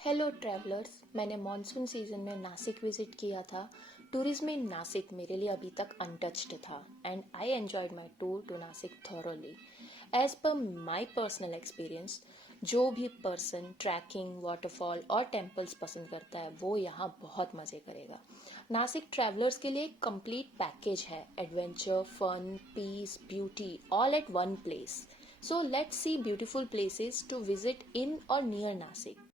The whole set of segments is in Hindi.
Hello travellers. मैंने मॉनसून सीजन में नासिक विजिट किया था। टूरिज्म इन नासिक मेरे लिए अभी तक अनटच्ड था and I enjoyed my tour to Nashik thoroughly. As per my personal experience, जो भी पर्सन ट्रैकिंग, वाटरफॉल और टेम्पल्स पसंद करता है वो यहाँ बहुत मज़े करेगा। नासिक ट्रैवलर्स के लिए एक कंप्लीट पैकेज है, adventure, fun, peace, beauty all at one place. So let's see beautiful places to visit in और near Nashik.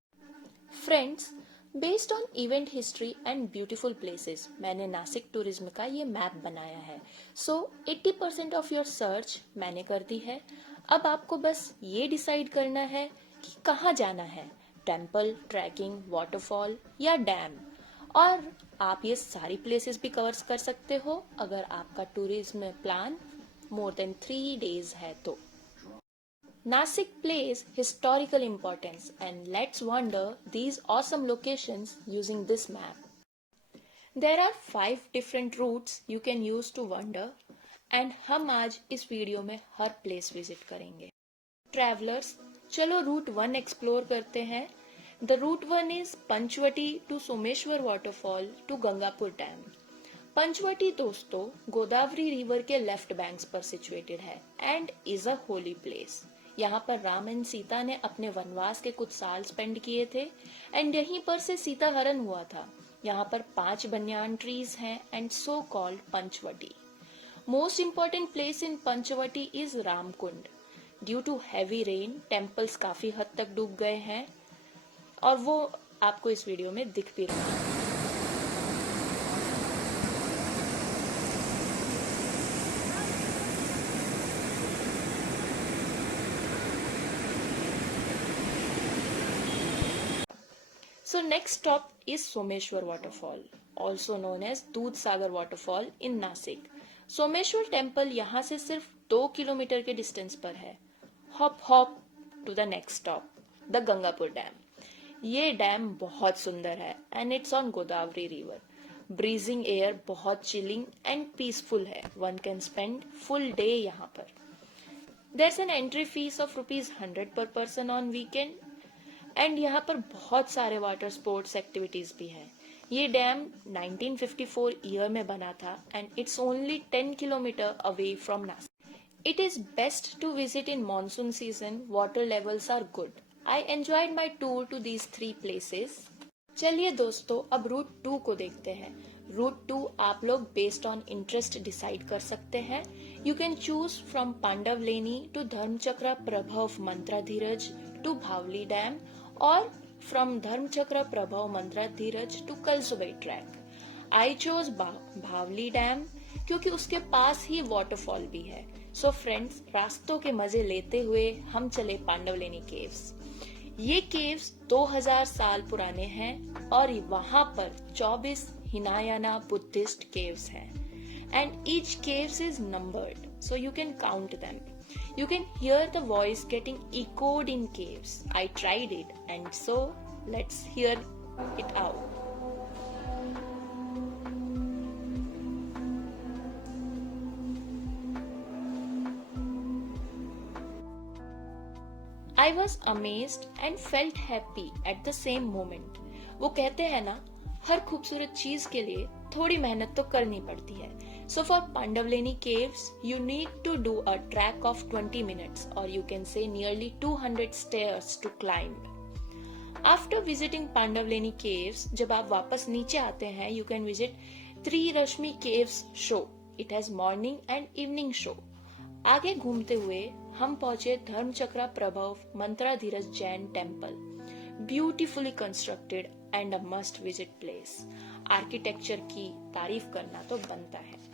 Friends, based on event history and beautiful places मैंने नासिक टूरिज्म का ये मैप बनाया है। सो 80% ऑफ योर सर्च मैंने कर दी है। अब आपको बस ये डिसाइड करना है कि कहाँ जाना है, टेम्पल, ट्रैकिंग, वाटरफॉल या डैम। और आप ये सारी प्लेसेस भी कवर कर सकते हो अगर आपका tourism plan more than 3 days है तो। Nasik plays historical importance, and let's wander these awesome locations using this map. There are 5 different routes you can use to wander, and हम आज इस वीडियो में हर प्लेस विजिट करेंगे। ट्रैवलर्स, चलो रूट 1 एक्सप्लोर करते हैं। The route 1 is Panchavati to Someshwar waterfall to Gangapur dam. Panchavati दोस्तों गोदावरी रिवर के लेफ्ट बैंक्स पर सिचुएटेड है and is a holy place. यहाँ पर राम एंड सीता ने अपने वनवास के कुछ साल स्पेंड किए थे एंड यहीं पर से सीता हरण हुआ था। यहाँ पर 5 बनियान ट्रीज हैं and so called Panchavati. Most important place in Panchavati is Ramkund. Due to heavy rain temples काफी हद तक डूब गए हैं और वो आपको इस वीडियो में दिख भी रहा है। So next stop is Someshwar waterfall, also known as Dudh Sagar waterfall in Nashik. Someshwar temple यहाँ से सिर्फ 2 किलोमीटर के डिस्टेंस पर है। Hop hop to the next stop, the Gangapur dam. ये डैम बहुत सुंदर है and it's on Godavari river. Breezing air बहुत चिलिंग एंड पीसफुल है। One can spend full day यहाँ पर। There's an entry fees of ₹100 per person on weekend and यहाँ पर बहुत सारे वाटर स्पोर्ट्स एक्टिविटीज भी हैं। ये डैम 1954 ईयर में बना था and it's only 10 kilometres away from Nashik. It is best to visit in monsoon season, water levels are good. I enjoyed my tour to these 3 places. चलिए दोस्तों, अब रूट 2 को देखते हैं। रूट 2 आप लोग बेस्ड ऑन इंटरेस्ट डिसाइड कर सकते हैं। You can choose from Pandavleni to Dharmachakra Prabhav Mantra Dhiraj to Bhavali dam और from Dharmachakra Prabhav Mantra Dhiraj to Kalsubai trek. I chose Bhavali dam क्योंकि उसके पास ही वाटरफॉल भी है। सो फ्रेंड्स, रास्तों के मजे लेते हुए हम चले पांडवलेनी केव्स। ये केव्स 2000 साल पुराने हैं और वहां पर 24 हिनायाना बुद्धिस्ट केव्स हैं and each caves is numbered, so you can count them. You can hear the voice getting echoed in caves. I tried it and so let's hear it out. I was amazed and felt happy at the same moment. वो कहते हैं ना, हर खूबसूरत चीज के लिए थोड़ी मेहनत तो करनी पड़ती है. So for Pandavleni caves, you need to do a trek of 20 minutes or you can say nearly 200 stairs to climb. After visiting Pandavleni caves, जब आप वापस नीचे आते हैं, you can visit Trirashmi Caves show. It has morning and evening show. आगे घूमते हुए हम पहुंचे Dharmachakra Prabhav Mantra Dhiraj Jain temple. Beautifully constructed and a must visit place. Architecture की तारीफ करना तो बनता है।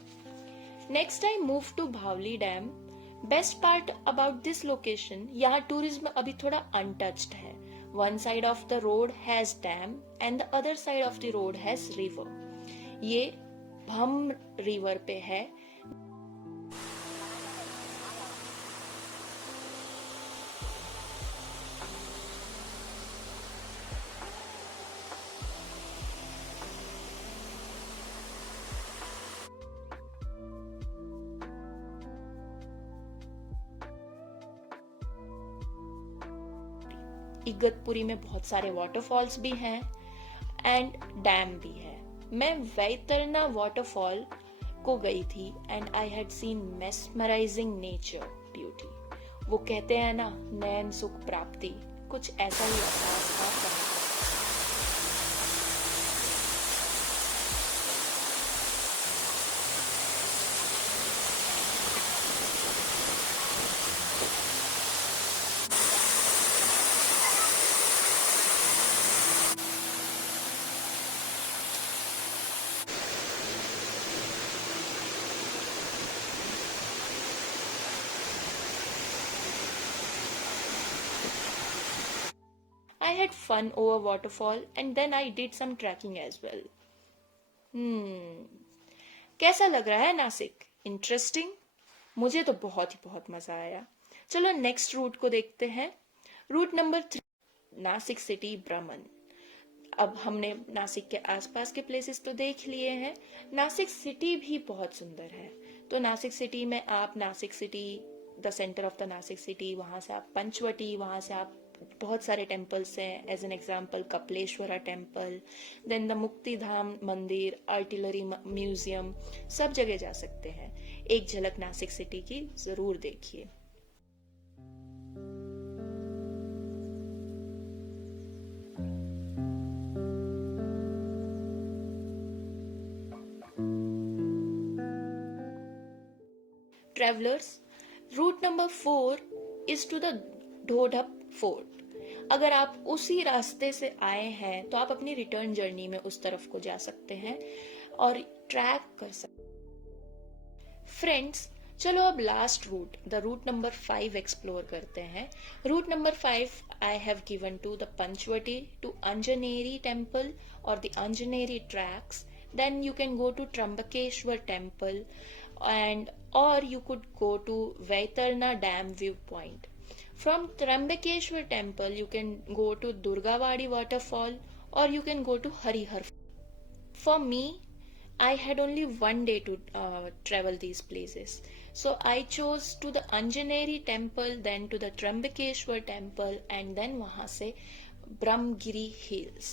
Next I move to Bhavali dam. Best part about this location, यहाँ टूरिज्म अभी थोड़ा अनटच्ड है। One side of the road has dam and the other side of the road has river. ये भम रिवर पे है। इगतपुरी में बहुत सारे वाटरफॉल्स भी हैं एंड डैम भी है। मैं वैतरना वाटरफॉल को गई थी and I had seen mesmerising nature beauty. वो कहते हैं ना, नयन सुख प्राप्ति, कुछ ऐसा ही एहसास था वहाँ। I had fun over waterfall and then I did some trekking as well. कैसा लग रहा है नासिक? इंटरेस्टिंग? मुझे तो बहुत ही बहुत मजा आया। चलो नेक्स्ट रूट को देखते हैं। रूट नंबर 3, नासिक सिटी भ्रमण। अब हमने नासिक के आसपास के प्लेसेस तो देख लिए हैं, नासिक सिटी भी बहुत सुंदर है। तो नासिक सिटी में आप Nashik city, the centre of the Nashik city, वहां से आप पंचवटी, वहां से आप बहुत सारे टेम्पल्स हैं, as an example Kapileshwara temple, then the Mukti Dham मंदिर, आर्टिलरी म्यूजियम, सब जगह जा सकते हैं। एक झलक नासिक सिटी की जरूर देखिए। Travellers, route number 4 is to the Dhodap fort. अगर आप उसी रास्ते से आए हैं तो आप अपनी रिटर्न जर्नी में उस तरफ को जा सकते हैं और ट्रैक कर सकते हैं। फ्रेंड्स, चलो अब last route, the route number 5 explore करते हैं। Route number 5 I have given to the Panchavati to Anjaneri temple और the Anjaneri tracks. Then you can go to Trambakeshwar temple and or you could go to Vaitarna Dam viewpoint. From Trambakeshwar temple you can go to Durgawadi waterfall or you can go to Harihar. For me, I had only one day to travel these places. So I chose to the Anjaneri temple, then to the Trambakeshwar temple and then वहाँ से ब्रह्मगिरी hills.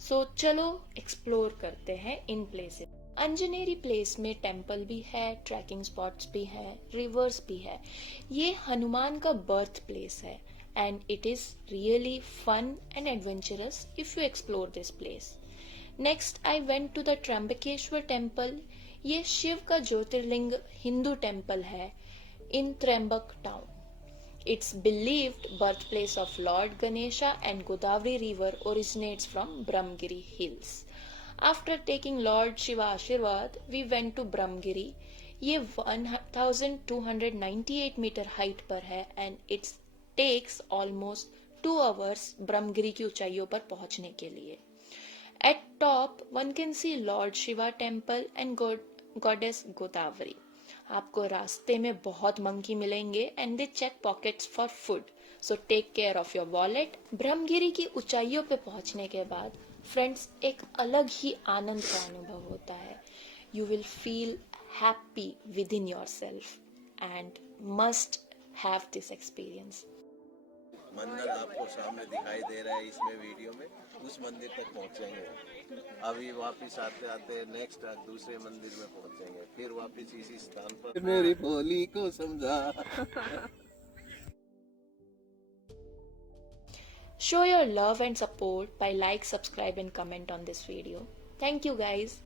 सो चलो एक्सप्लोर करते हैं इन प्लेसेस। अंजनेरी प्लेस में टेम्पल भी है, ट्रैकिंग स्पॉट्स भी है, रिवर्स भी है। ये हनुमान का बर्थ प्लेस है and it is really fun and adventurous if you explore this place. Next I went to the Trimbakeshwar temple. ये शिव का ज्योतिर्लिंग हिंदू टेम्पल है in Trimbak town. It's believed birthplace of Lord Ganesha and Godavari river originates from Brahmgiri hills. After taking Lord Shiva Ashirwad, we went to Brahmgiri. ये 1298 मीटर हाइट पर है and it takes almost 2 hours Brahmagiri की ऊंचाइयों पर पहुंचने के लिए। At top, one can see Lord Shiva temple and goddess Godavari. आपको रास्ते में बहुत मंकी मिलेंगे and they check pockets for food, so take care of your wallet. Brahmagiri की ऊंचाइयों पे पहुंचने के बाद फ्रेंड्स एक अलग ही आनंद का अनुभव होता है। You will feel happy with in your self and must have this experience. मंदिर आपको सामने दिखाई दे रहा है इसमें वीडियो में, उस मंदिर तक पहुंचेंगे। अभी वापस आते आते नेक्स्ट दूसरे मंदिर में पहुंचेंगे, फिर वापस इसी स्थान पर मेरी भोली को समझा। Show your love and support by like, subscribe and comment on this video. Thank you guys.